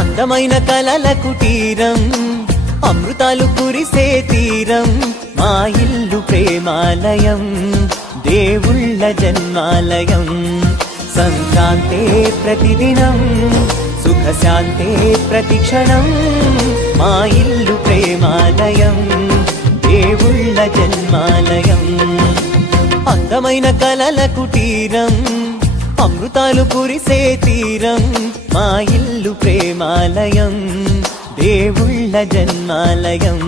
అందమైన కలల కుటీరం, అమృతాలు కురిసే తీరం, మా ఇల్లు ప్రేమాలయం, దేవుళ్ళ జన్మాలయం. సంక్రాంతే ప్రతిదినం, సుఖశాంతే ప్రతిక్షణం, మా ఇల్లు ప్రేమాలయం, దేవుళ్ళ జన్మాలయం. అందమైన కలల కుటీరం, అమృతాలు కురిసే తీరం, మా ఇల్లు ప్రేమాలయం, దేవుళ్ళ జన్మాలయం.